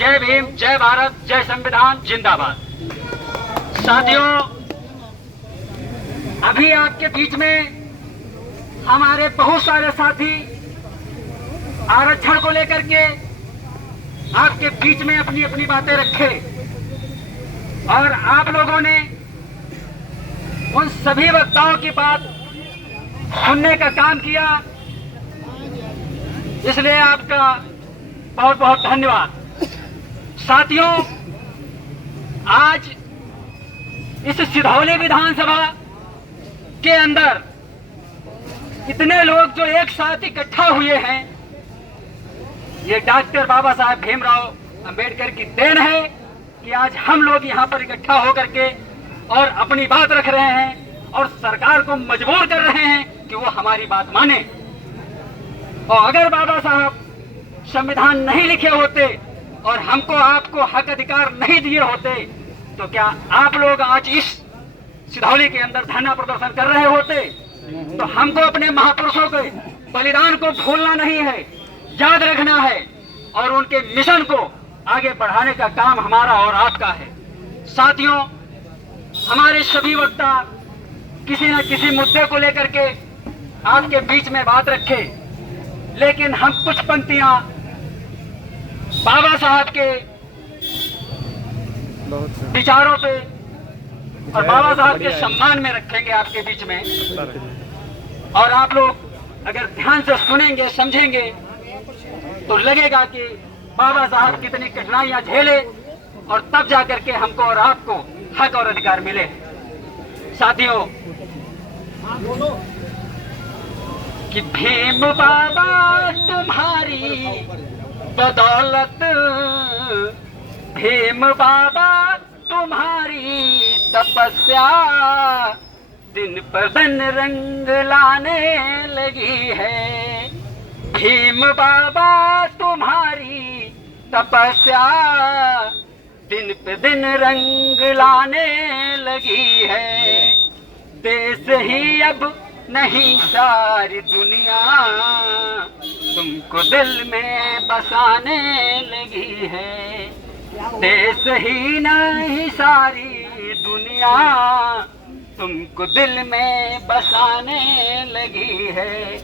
जय भीम, जय भारत, जय संविधान जिंदाबाद। साथियों, अभी आपके बीच में हमारे बहुत सारे साथी आरक्षण को लेकर के आपके बीच में अपनी अपनी बातें रखे और आप लोगों ने उन सभी वक्ताओं की बात सुनने का काम किया, इसलिए आपका बहुत बहुत धन्यवाद। साथियों, आज इस सिधौली विधानसभा के अंदर इतने लोग जो एक साथ इकट्ठा हुए हैं, ये डॉक्टर बाबा साहेब भीमराव अंबेडकर की देन है कि आज हम लोग यहाँ पर इकट्ठा होकर के और अपनी बात रख रहे हैं और सरकार को मजबूर कर रहे हैं कि वो हमारी बात माने। और अगर बाबा साहब संविधान नहीं लिखे होते और हमको आपको हक अधिकार नहीं दिए होते तो क्या आप लोग आज इस सिधौली के अंदर धरना प्रदर्शन कर रहे होते? तो हमको अपने महापुरुषों के बलिदान को भूलना नहीं है, याद रखना है और उनके मिशन को आगे बढ़ाने का काम हमारा और आपका है। साथियों, हमारे सभी वक्ता किसी न किसी मुद्दे को लेकर के आपके बीच में बात रखे, लेकिन हम कुछ पंक्तियां बाबा साहब के विचारों पे और बाबा साहब के सम्मान में रखेंगे आपके बीच में। और आप लोग अगर ध्यान से सुनेंगे, समझेंगे तो लगेगा कि बाबा साहब कितनी कठिनाइयां झेले और तब जाकर के हमको और आपको हक और अधिकार मिले। साथियों, कि भीम बाबा तुम्हारी बदौलत, भीम बाबा तुम्हारी तपस्या दिन पर दिन रंग लाने लगी है। भीम बाबा तुम्हारी तपस्या दिन पे दिन रंग लाने लगी है। देश ही अब नहीं सारी दुनिया तुमको दिल में बसाने लगी है। देश ही नहीं सारी दुनिया तुमको दिल में बसाने लगी है।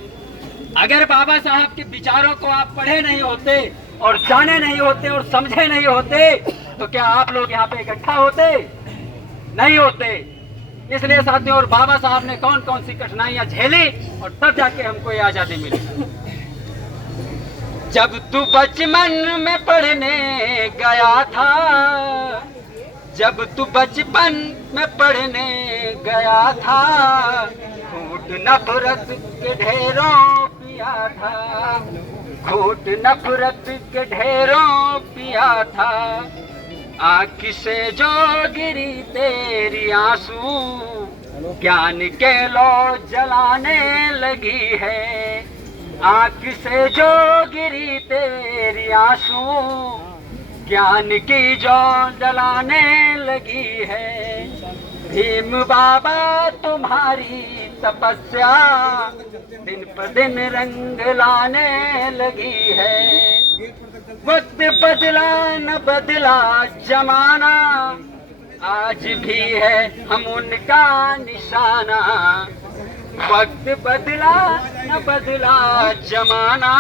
अगर बाबा साहब के विचारों को आप पढ़े नहीं होते और जाने नहीं होते और समझे नहीं होते तो क्या आप लोग यहाँ पे इकट्ठा होते? नहीं होते। इसलिए साथियों, और बाबा साहब ने कौन कौन सी कठिनाइयां झेली और तब जाके हमको ये आजादी मिली। जब तू बचपन में पढ़ने गया था, जब तू बचपन में पढ़ने गया था, घूट नफरत के ढेरों पिया था, घूट नफरत के ढेरों पिया था। आँख से जो गिरी तेरी आंसू ज्ञान के लो जलाने लगी है। आँख से जो गिरी तेरी आंसू ज्ञान की जो जलाने लगी है। भीम बाबा तुम्हारी तपस्या दिन पर दिन रंग लाने लगी है। वक्त बदला न बदला जमाना, आज भी है हम उनका निशाना। वक्त बदला न बदला जमाना,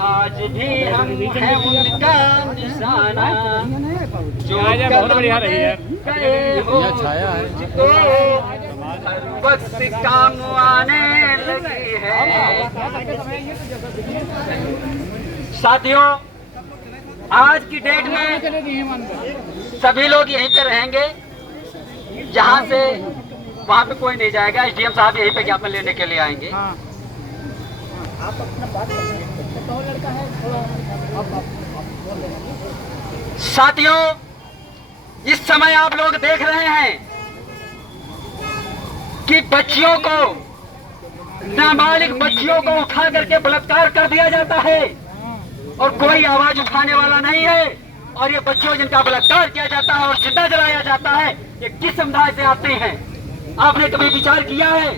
आज भी हम हैं उनका निशाना। जो गए हो मुझको हर वक्त काम आने लगी है। साथियों, आज की डेट में सभी लोग यहीं पे रहेंगे, जहाँ से वहाँ पे कोई नहीं जाएगा। एसडीएम साहब यहीं पे ज्ञापन लेने के लिए आएंगे। साथियों, इस समय आप लोग देख रहे हैं कि बच्चियों को, नाबालिग बच्चियों को उठा करके बलात्कार कर दिया जाता है और कोई आवाज उठाने वाला नहीं है। और ये बच्चियों जिनका बलात्कार किया जाता है और जिंदा जलाया जाता है, ये किस समुदाय से आते हैं? आपने कभी विचार किया है?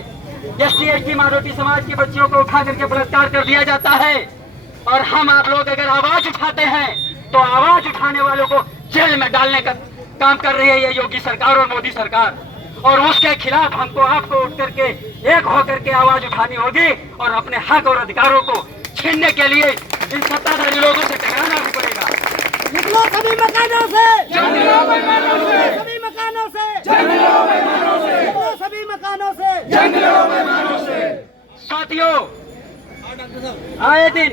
एसटी माइनॉरिटी समाज की बच्चियों को उठा करके बलात्कार कर दिया जाता है और हम आप लोग अगर आवाज उठाते हैं तो आवाज उठाने वालों को जेल में डालने का काम कर रही है ये योगी सरकार और मोदी सरकार। और उसके खिलाफ हमको आपको उठ करके एक होकर के आवाज उठानी होगी और अपने हक और अधिकारों को छीनने के लिए इन सत्ताधारी लोगों से टकराना भी पड़ेगा। निकलो सभी मकानों से, सभी मकानों से, निकलो सभी मकानों से। साथियों, आए दिन